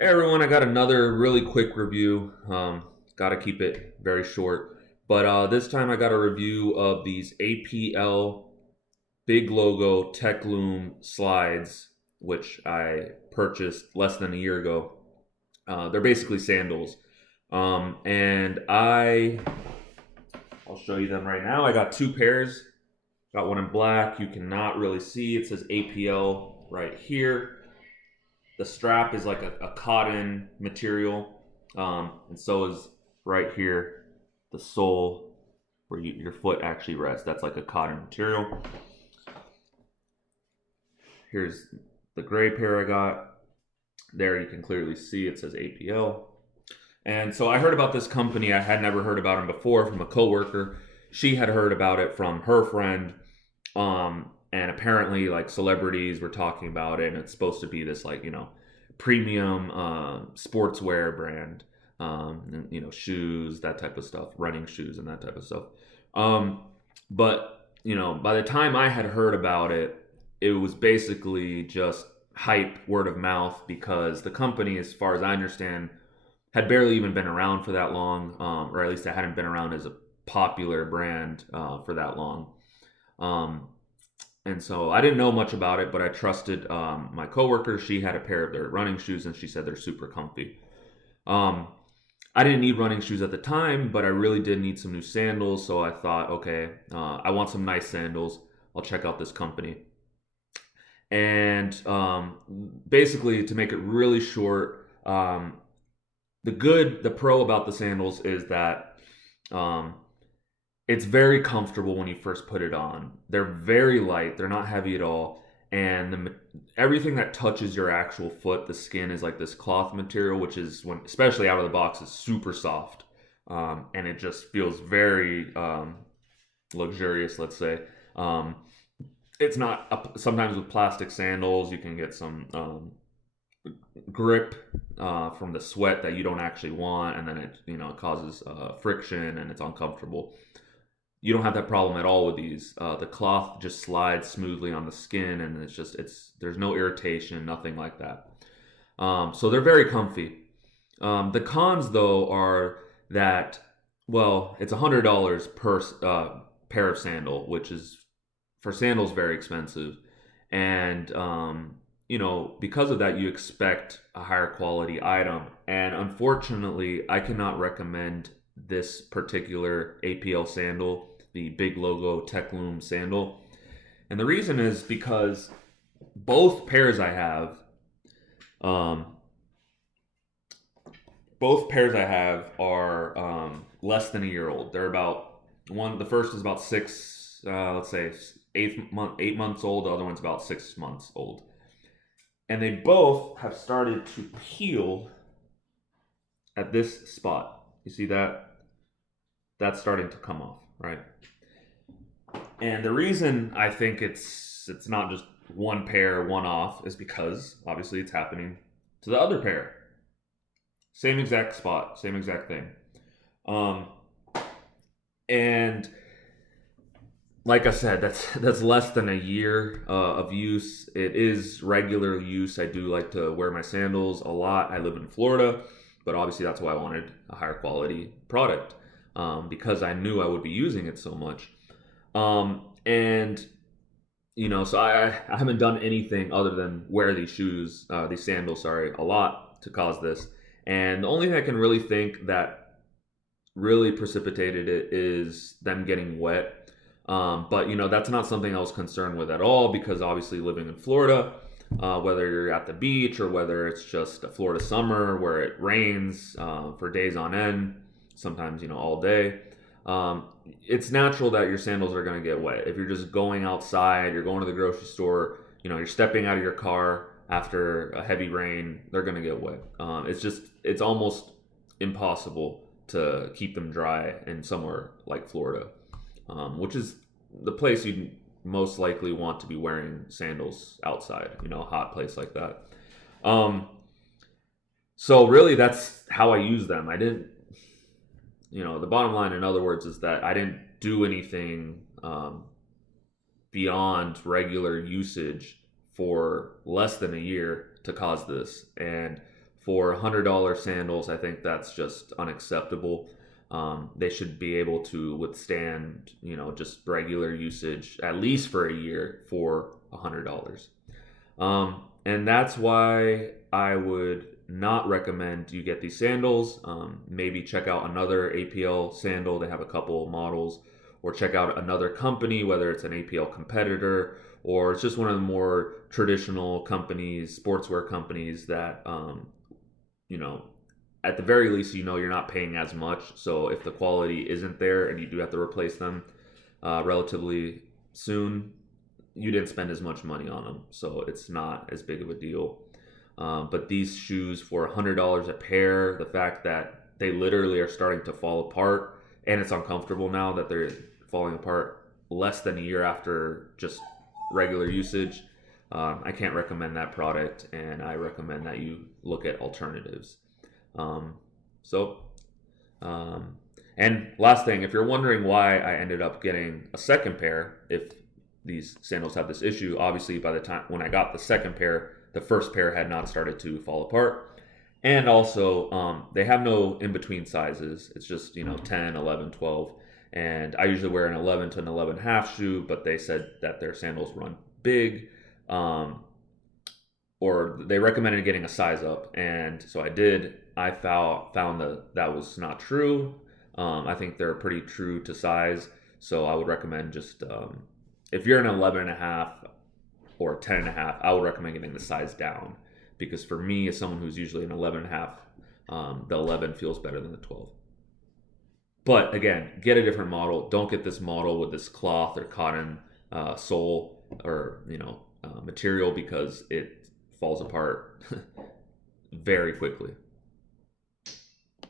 Hey everyone, I got another really quick review. Got to keep it very short, but this time I got a review of these APL big logo TechLoom slides, which I purchased less than a year ago. They're basically sandals, and I'll show you them right now. I got two pairs. Got one in black. You cannot really see. It says APL right here. The strap is like a cotton material, and so is right here the sole where your foot actually rests. That's like a cotton material. Here's the gray pair I got. There you can clearly see it says APL. And so I heard about this company. I had never heard about them before from a coworker. She had heard about it from her friend. And apparently like celebrities were talking about it, and it's supposed to be this like, premium sportswear brand, and, shoes, that type of stuff, running shoes and that type of stuff. But by the time I had heard about it, it was basically just hype, word of mouth, because the company, as far as I understand, had barely even been around for that long, or at least it hadn't been around as a popular brand for that long. Um, and so I didn't know much about it, but I trusted my coworker. She had a pair of their running shoes, and she said they're super comfy. Um, I didn't need running shoes at the time, but I really did need some new sandals. So I thought, okay, I want some nice sandals. I'll check out this company. And basically, to make it really short, the pro about the sandals is that um, it's very comfortable when you first put it on. They're very light. They're not heavy at all. And everything that touches your actual foot, the skin is like this cloth material, which is when, especially out of the box, is super soft, and it just feels very luxurious. Let's say it's not. Sometimes with plastic sandals, you can get some grip from the sweat that you don't actually want, and then it causes friction and it's uncomfortable. You don't have that problem at all with these. The cloth just slides smoothly on the skin, and it's there's no irritation, nothing like that. So they're very comfy. The cons though are that, well, it's $100 per pair of sandal, which is for sandals very expensive, and because of that, you expect a higher quality item. And unfortunately, I cannot recommend this particular APL sandal, the big logo TechLoom sandal. And the reason is because both pairs I have, um, both pairs I have are less than a year old. They're about one. The first is about let's say 8 months old. The other one's about 6 months old, and they both have started to peel at this spot. You see that? That's starting to come off, right? And the reason I think it's not just one pair, one off, is because obviously it's happening to the other pair. Same exact spot, same exact thing. Um, and like I said, that's less than a year of use. It is regular use. I do like to wear my sandals a lot. I live in Florida, but obviously that's why I wanted a higher quality product, because I knew I would be using it so much. And so I haven't done anything other than wear these sandals, sorry, a lot to cause this. And the only thing I can really think that really precipitated it is them getting wet. But that's not something I was concerned with at all, because obviously living in Florida, whether you're at the beach or whether it's just a Florida summer where it rains for days on end, sometimes all day, it's natural that your sandals are going to get wet. If you're just going outside, you're going to the grocery store, you're stepping out of your car after a heavy rain, they're going to get wet. It's almost impossible to keep them dry in somewhere like Florida, which is the place you'd most likely want to be wearing sandals outside, a hot place like that. Um, so really, that's how I use them. I didn't, the bottom line, in other words, is that I didn't do anything beyond regular usage for less than a year to cause this. And for $100 sandals, I think that's just unacceptable. They should be able to withstand, just regular usage at least for a year for $100. And that's why I would not recommend you get these sandals. Maybe check out another APL sandal. They have a couple models, or check out another company, whether it's an APL competitor or it's just one of the more traditional companies, sportswear companies that, at the very least, you're not paying as much. So if the quality isn't there and you do have to replace them relatively soon, you didn't spend as much money on them, so it's not as big of a deal. But these shoes for $100 a pair, the fact that they literally are starting to fall apart, and it's uncomfortable now that they're falling apart less than a year after just regular usage, I can't recommend that product, and I recommend that you look at alternatives. So, and last thing, if you're wondering why I ended up getting a second pair, if these sandals have this issue, obviously by the time when I got the second pair, the first pair had not started to fall apart. And also, they have no in-between sizes. It's just, 10, 11, 12. And I usually wear an 11 to an 11 half shoe, but they said that their sandals run big. Or they recommended getting a size up. And so I did. I found that was not true. I think they're pretty true to size. So I would recommend just, if you're an 11 and a half or 10 and a half, I would recommend getting the size down, because for me, as someone who's usually an 11 and a half, the 11 feels better than the 12. But again, get a different model. Don't get this model with this cloth or cotton sole or material, because it falls apart very quickly.